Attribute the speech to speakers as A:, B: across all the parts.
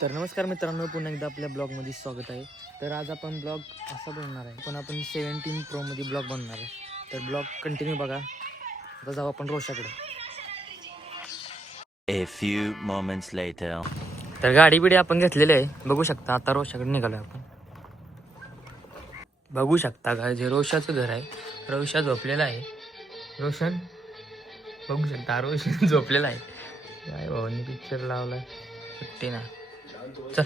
A: तर नमस्कार मित्रांनो पुन्हा एकदा आपल्या ब्लॉगमध्ये स्वागत आहे. तर आज आपण ब्लॉग असा बनवणार आहे. पण आपण सेवन्टीन प्रोमध्ये ब्लॉग बनवणार आहे. तर ब्लॉग कंटिन्यू बघा. आता जाऊ आपण रोशाकडे
B: A few moments later.
A: तर गाडी बिडी आपण घेतलेली आहे. बघू शकता आता रोशाकडे निघालो आपण. बघू शकता का जे रोशाचं घर आहे. रोशा झोपलेला आहे. रोशन? बघू शकता रोशन झोपलेला आहे. काय भावानी पिक्चर लावलाय? सुट्टी ना. चल.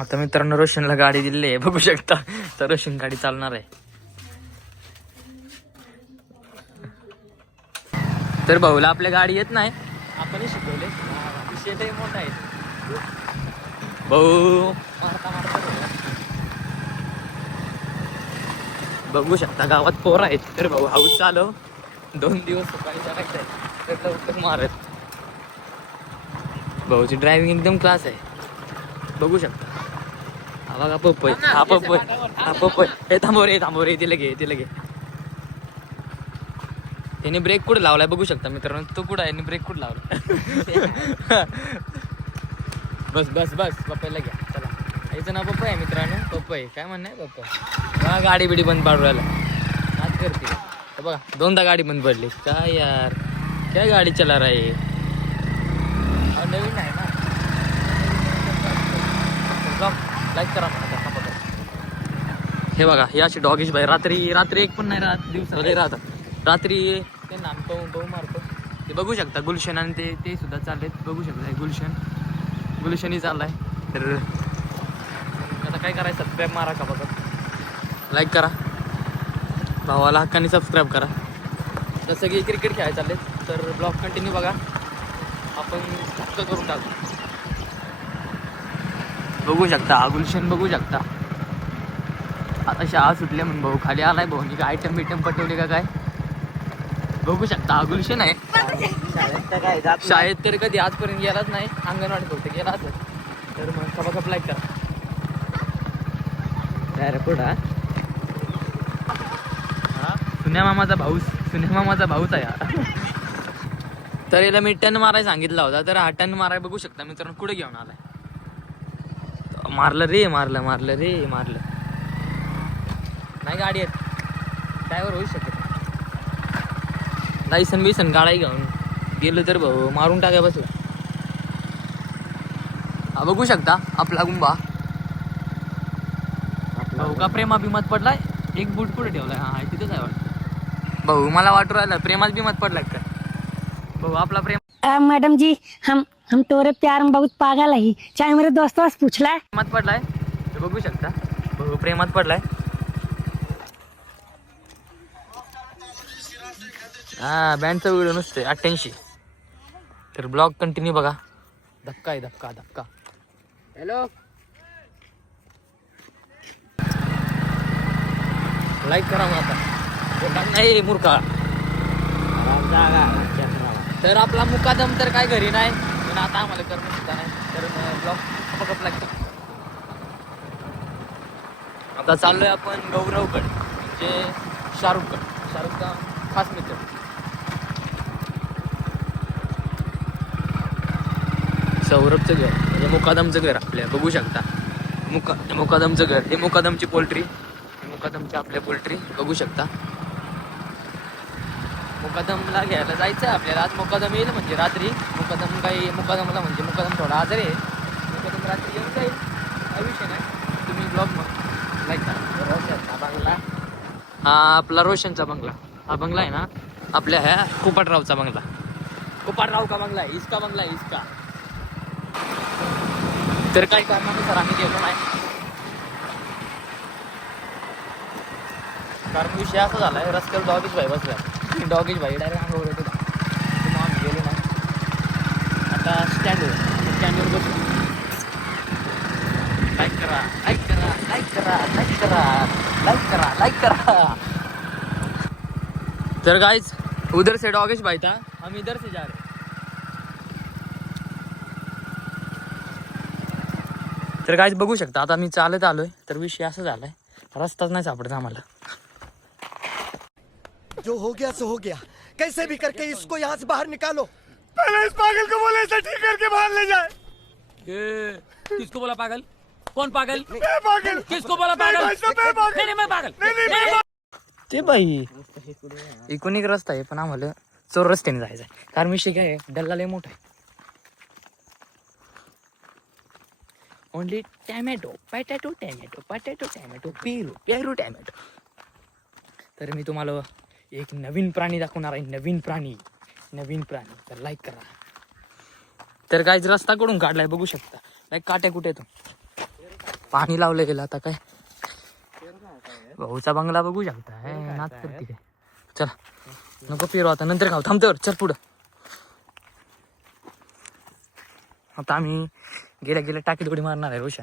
A: आता मित्रांनो रोशनला गाडी दिली आहे बघू शकता. तर रोशन गाडी चालणार आहे. तर भाऊला आपल्या गाडी येत नाही. आपणही शिकवले. विषय मोठा आहे. भाऊ. मारता मारता भाऊला. बघू शकता गावात पोर आहेत. तर भाऊ हाऊस चालव. दोन दिवस सकाळी करायचं आहे. तर लवकर मारत. भाऊची ड्रायव्हिंग एकदम क्लास आहे. बघू शकता. हा बघा पप्पय हा पप्पय हा पप्पय हे थांबव रे थांबव रे तिला घे तिला घे. त्याने ब्रेक कुठे लावलाय बघू शकता मित्रांनो. तो कुठं आहे? ब्रेक कुठं लावला बस बस बस. पप्पाला घ्या. चला. याचं नाव पप्पा आहे मित्रांनो. पप्पा आहे. काय म्हणणं आहे पप्पा? हा गाडी बिडी बंद पाडू राहिला. आज करते. बघा दोनदा गाडी बंद पडली. काय यार? काय गाडी चला रा नवीन आहे ना? लाईक करा. हे बघा हे अशी डॉगेश बाई. रात्री रात्री एक पण नाही राहत दिवसा लय राहतात. रात्री ते नाम पाहून पाहू मारतो. ते बघू शकता गुलशन आणि ते ते सुद्धा चाललेत. बघू शकता गुलशन. गुलशनही चाललाय. तर आता काय करायचं? सबस्क्राईब मारा का बघा? लाईक करा. भावाला हक्काने सबस्क्राईब करा. तर सगळे क्रिकेट खेळायला चाललेत तर ब्लॉग कंटिन्यू बघा. आपण हक्क करून टाकू. बघू शकता हा गुलशन बघू शकता. आता शाळा सुटल्या म्हणून भाऊ खाली आलाय भाऊ. काय आयटम बिटम पटवले का काय? बघू शकता हा गुलशन आहे. शाळेत तर कधी आजपर्यंत गेलाच नाही. अंगणवाडी फक्त गेला असेल. तर मग कपा कप लाईक करा पुढा? सुन्या मामाचा भाऊ सुन्या मामाचा भाऊच आहे हा. तर याला मी टन मारायला सांगितला होता. तर हा टन माराय बघू शकता मित्रांनो कुठे घेऊन आलाय. मारलं रे मारलं मारलं रे मारलं. नाही गाडी आहेत ड्रायव्हर होऊ शकत लायसन बिसन गाडाही घेऊन गेलो तर भाऊ मारून टाकाय बसला. हा बघू शकता आपला गुंबा. भाऊ का प्रेमा बिमात पडलाय? एक बूट कुठे ठेवलाय. हा तिथेच आहे वाटतं. भाऊ मला वाटू राहिलं प्रेमात बिमात पडलाय का? भाऊ आपला प्रेम
C: आ, मैडम जी हम हम तोरे प्यार में बहुत पागल है। चाहे मेरे दोस्तों से पूछ ला।
A: प्रेमात पडलाय हे। बघू शकता भाऊ प्रेमात पडलाय हा। बँडचा व्हिडिओ नुसते अठ्ठ्याऐंशी. तर ब्लॉग कंटिन्यू बघा. धक्का आहे धक्का धक्का. हॅलो लाईक करा मग आता. नाही मूर्खा. तर आपला मुकादम तर काय घरी नाही. पण आता आम्हाला करणं सुद्धा नाही. तर ब्लॉग कपकप लागतो. आता चाललोय आपण गौरवकडे म्हणजे शाहरुखकड शाहरुखचा खास मित्र. सौरभचं घर म्हणजे मुकादमचं घर आपल्या बघू शकता. मुका मुकादमचं घर हे मुकादमची पोल्ट्री. मुकादमची आपल्या पोल्ट्री बघू शकता. मुकादमला घ्यायला जायचं आहे आपल्याला. आज मुकादम येईल म्हणजे रात्री. मुकादम काही मुकादमला म्हणजे मुकादम थोडा आजारी आहे. मुकादम रात्री येऊन जाईल. काही विषय नाही. तुम्ही ब्लॉग मग लाईक करा. रोशनचा बंगला. हा आपला रोशनचा बंगला. हा बंगला आहे ना? आपल्या ह्या कुपाटरावचा बंगला. कुपाटराव का बंगला? आहे इसका बंगला आहे इसका. तर काही कारणानुसार आम्ही गेलो नाही. कारण विषय असा झालाय रस्त्यावर डॉगेश भाई बसला डॉगेज भाई डायरेक्ट अंगावर येतो मग आम्ही गेलो नाही आता स्टँडवर स्टँडवर बसू. लाईक करा लाईक करा लाईक करा लाईक करा. लाईक करा लाईक करा. तर गाइस उधर से डॉगेज भाई था हम इधर से जा रहे तर गाइस बघू शकता. आता मी चालत आलोय तर विषय असा झालाय रस्ताच नाही सापडत आम्हाला.
D: जो हो गया सो हो गया। कैसे भी करके इसको यहाँ से बाहर निकालो।
E: पहले इस पागल को बोले इसे ठीक करके बाहर ले जाए। ए, किसको बोला पागल? कौन पागल? किसको बोला पागल? नहीं नहीं मैं पागल। नहीं, नहीं,
A: ते बाई। एकूण एक रस्ता आहे पण आम्हाला चोर रस्त्याने जायचं आहे. कारण विषय काय आहे डल्ला लय मोठा आहे. Only tomato potato tomato potato tomato पेरू पेरू टॅमॅटो तर मी तुम्हाला एक नवीन प्राणी दाखवणार आहे नवीन प्राणी नवीन प्राणी. तर लाईक करा. तर काय रस्ता कडून काढलाय बघू शकता. लाईक काट्या कुठे तू पाणी लावलं गेलं आता काय? भाऊचा बंगला बघू शकता. नाच करते काय चला नको फिरू आता. नंतर खाऊ. थांबतो चल पुढं. आता आम्ही गेल्या गेल्या टाकीत उडी मारणार आहे रोशा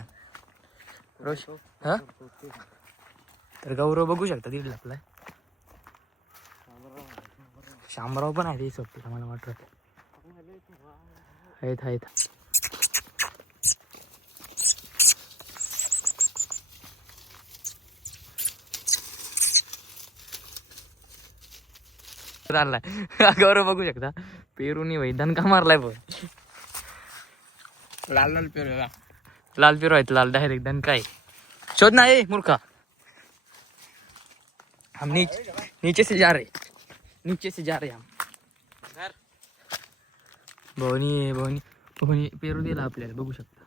A: रोश हा? तर गौरव बघू शकता दीड लाखला शामराव पण आहे सोबतीला मला वाटत. आहेत आहेत. चाललाय गौरव बघू शकता. पेरूनी भाई दणका मारलाय बघ.
E: लाल लाल पेरू
A: लाल. पेरू आहेत लाल डायरेक्ट दणका आहे. शोध ना ए मूर्खा. हम नीचे नीचे से जा रहे नीचे से जा रहे हम। भवनी भवनी भवनी पेरू दिला आपल्याला बघू शकता.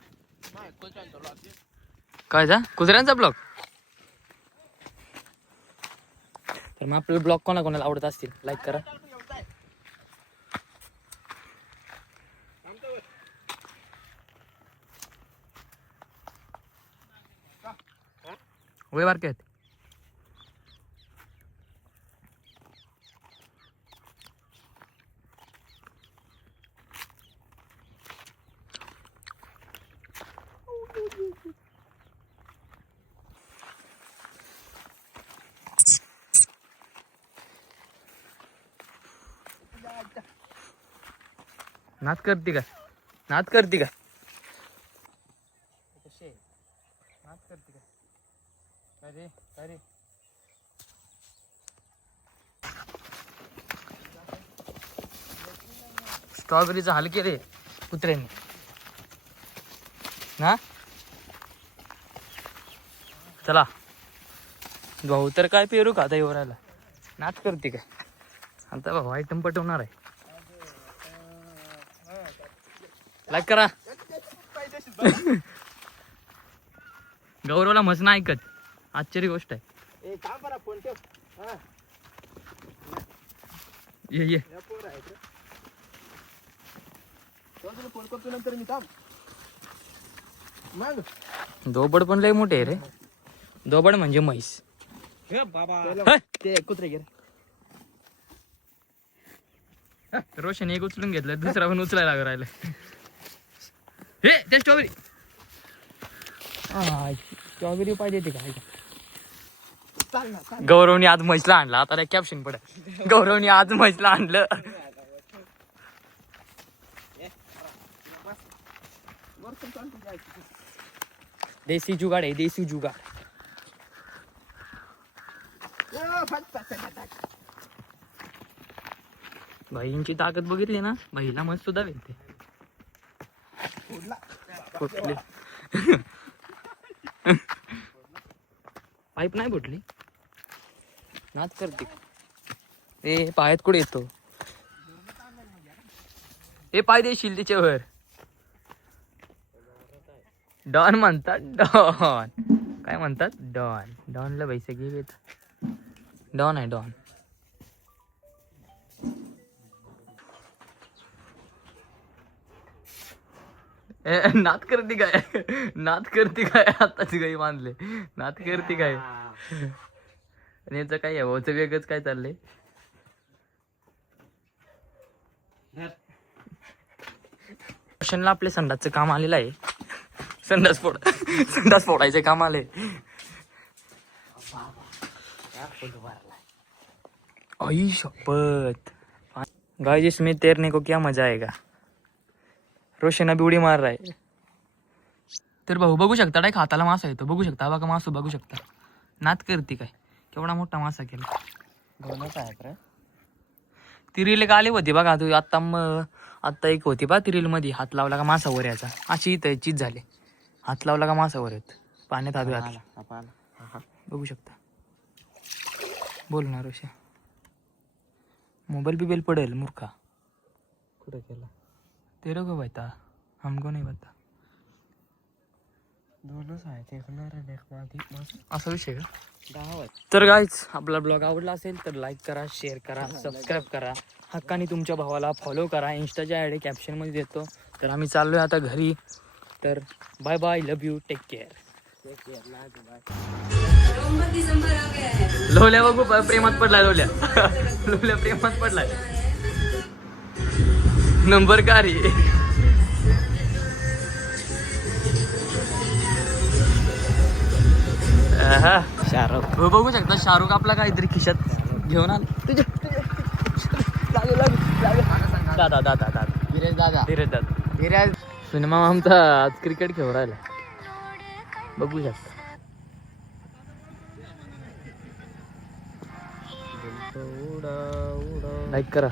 A: काय जा? कुत्र्यांचा ब्लॉक तर मग आपल्याला ब्लॉग कोणा कोणाला आवडत असतील लाईक करा. वय बारके आहेत. नाच करते का? नाच करते का? नाच करते का? अरे अरे स्ट्रॉबेरीचं हाल केले कुत्र्याने. ना? चला. भाऊ तर काय पेरू का आता एवढ्याला? नाच करते काय आता भाऊ आयटम पटवणार आहे. लाईक करा. गौरवला मस्त नाही ऐकत. आश्चर्य गोष्ट आहे. ये ये. दोबड पण लय मोठे रे. दोबड म्हणजे म्हैस.
E: बाबा. ते कुत्रे गेले
A: रोशन एक उचलून घेतलं दुसरा पण उचलायला लागला राहिलं. हे ते स्ट्रॉबेरी स्ट्रॉबेरी पाहिजे ते काय गौरवनी आज म्हैसला आणला. आता कॅप्शन पड गौरवनी आज म्हैसला आणलं. देसी जुगाड आहे देसी जुगाड. भाईंची ताकद बघितली ना? भाईला मस्त सुद्धा भेटते फुटली. पाईप नाही फुटली. नाच करते. ए पायात कुठे येतो? हे पाय देशील तिच्यावर. डॉन म्हणतात डॉन. काय म्हणतात? डॉन. डॉनला पैसे घे डॉन आहे डॉन. नात करते काय? नात करते काय? आताच काही मानले. नात करते काय? आणि याचं काय आहे? भाऊचं वेगळंच काय चाललंय? आपल्या संडासचं काम आलेलं आहे. संडास फोड संडास फोडायचं काम आले आई शपथ. गाइस इसमें तैरने को क्या मजा आएगा? रोशन अभी उडी मार रहा है तर भाऊ बघू शकता डायरेक्ट हाताला मासा येतो. बघू शकता बघा मासू बघू शकता. नात करते काय? केवढा मोठा मासा केला.
E: दोनच आहेत रे.
A: ती रील एक आली होती बघा तू आता मग आत्ता एक होती बा ती रीलमध्ये हात लावला का मासा वर यायचा. अशी इथं चीज झाली. हात लावला का मासा वर येत. पाण्यात हात घातला. बघू शकता. बोल ना ऋषा मोबाईल बिबेल पडेल मूर्खा. कुठं केला? तेरे को बता हमको नहीं बता असा विषय का तर गाईच आपला ब्लॉग आवडला असेल तर लाईक करा शेअर करा सबस्क्राईब करा. हक्काने तुमच्या भावाला फॉलो करा. इंस्टाच्या आय डी कॅप्शनमध्ये देतो. तर आम्ही चाललोय आता घरी. तर bye bye love you take care लोल्या बघू प- प्रेमात पडलाय लोल्या. लोल्या प्रेमात पडलाय. नंबर का रे? शाहरुख. हो बघू शकता शाहरुख आपला काहीतरी खिशात घेऊन आला. तुझ्या दादा दादा दादा. धीरज दादा. धीरज दादा. धीरज. सिनेमा आमचा आज क्रिकेट खेळून राहिला. बघू शकता. लाईक करा.